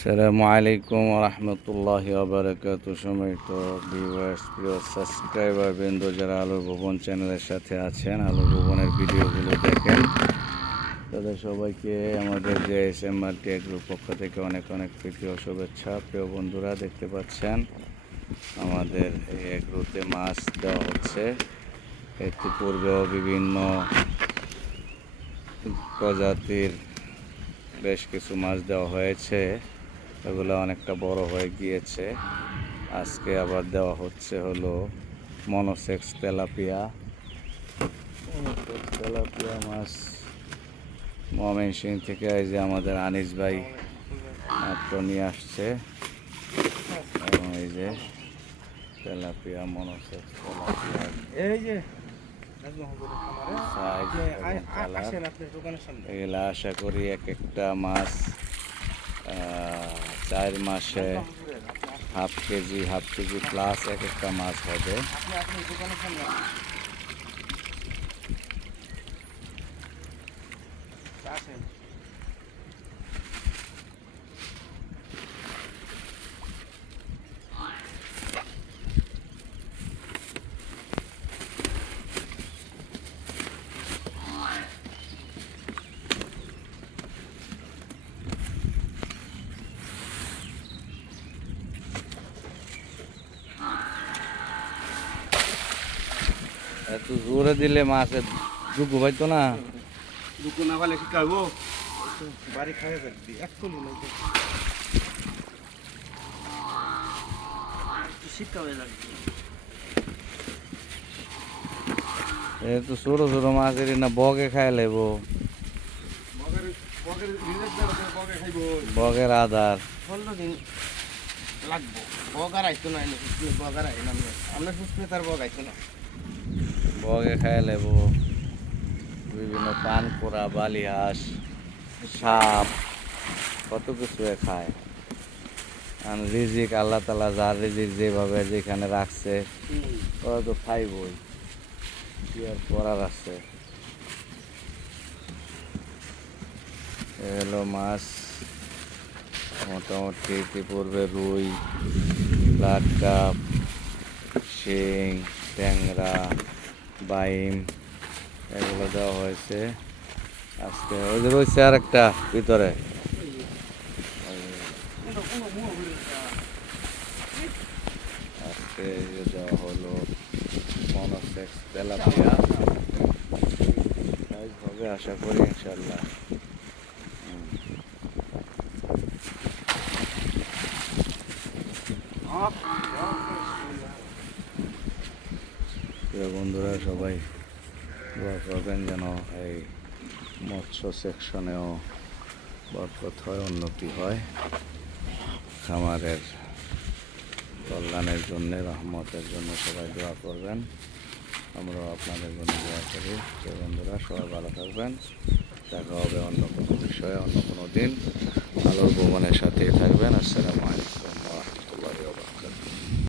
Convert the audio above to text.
আসসালামু আলাইকুম রহমতুল্লাহি ওয়াবারাকাতুহু। সম্মানিত ভিউয়ার্স, প্রিয় সাবস্ক্রাইবার বৃন্দ, যারা আলোর ভুবন চ্যানেলের সাথে আছেন, আলোর ভুবনের ভিডিওগুলো দেখেন, তাদের সবাইকে আমাদের যে এস.এম. মাল্টি এগ্রোর পক্ষ থেকে অনেক অনেক প্রীতি ও শুভেচ্ছা। প্রিয় বন্ধুরা, দেখতে পাচ্ছেন আমাদের এই এগ্রোতে মাছ দেওয়া হচ্ছে। ইতিপূর্বেও বিভিন্ন প্রজাতির বেশ কিছু মাছ দেওয়া হয়েছে, এগুলো অনেকটা বড় হয়ে গিয়েছে। আজকে আবার দেওয়া হচ্ছে হলো মনোসেক্স তেলাপিয়া মাছ। ময়মনসিংহ থেকে এই যে আমাদের আনিস ভাই মাত্র নিয়ে আসছে, এবং এই যে তেলাপিয়া, মনোসেক্স তেলাপিয়া এগুলো আশা করি এক একটা মাছ 4 মাসে হাফ কেজি প্লাস এক একটা মাছ হবে। এত জোরে দিলে মাছের দুঃখ পাইতো না। দুঃখ না পালে কি খাবো? বাড়ি খাবে ব্যক্তি একচুয়ালি নাই শিক্ষা হয়ে যাবে। এ তো ছোট ছোট মাছের না বগে খাই লাইব, বগের আধার 15 দিন লাগবো। বগার আইতো না, বগার আই না আমরা সুস্থ তার বগ আইতো না। বগে খাই লাইব, বিভিন্ন পানকোড়া, বালিহাঁস, সাপ, কত কিছু খায়। আর রিজিক আল্লাহ তালা যার রিজিক যেভাবে যেখানে রাখছে ওরা তো খাইবই, কি আর করার আছে। হলো মাছ মোটামুটি ইতিপূর্বে রুই, ব্লাড কাপ, শিং, ট্যাংরা, বাইম এগুলো দেওয়া হয়েছে। আজকে ওই যে রয়েছে আর একটা ভিতরে, আজকে দেওয়া হলো মনোসেক্স তেলাপিয়া। হবে আশা করি ইনশাল্লাহ। বন্ধুরা, সবাই দোয়া করবেন যেন এই মৎস্য সেকশনেও বরকত হয়, উন্নতি হয়, খামারের কল্যাণের জন্য, রহমতের জন্য সবাই দোয়া করবেন। আমরাও আপনাদের জন্য দোয়া করি। বন্ধুরা, সবাই ভালো থাকবেন। দেখা হবে অন্য কোনো বিষয়ে, অন্য কোনো দিন। আলোর ভুবনের সাথেই থাকবেন। আসসালামু আলাইকুম।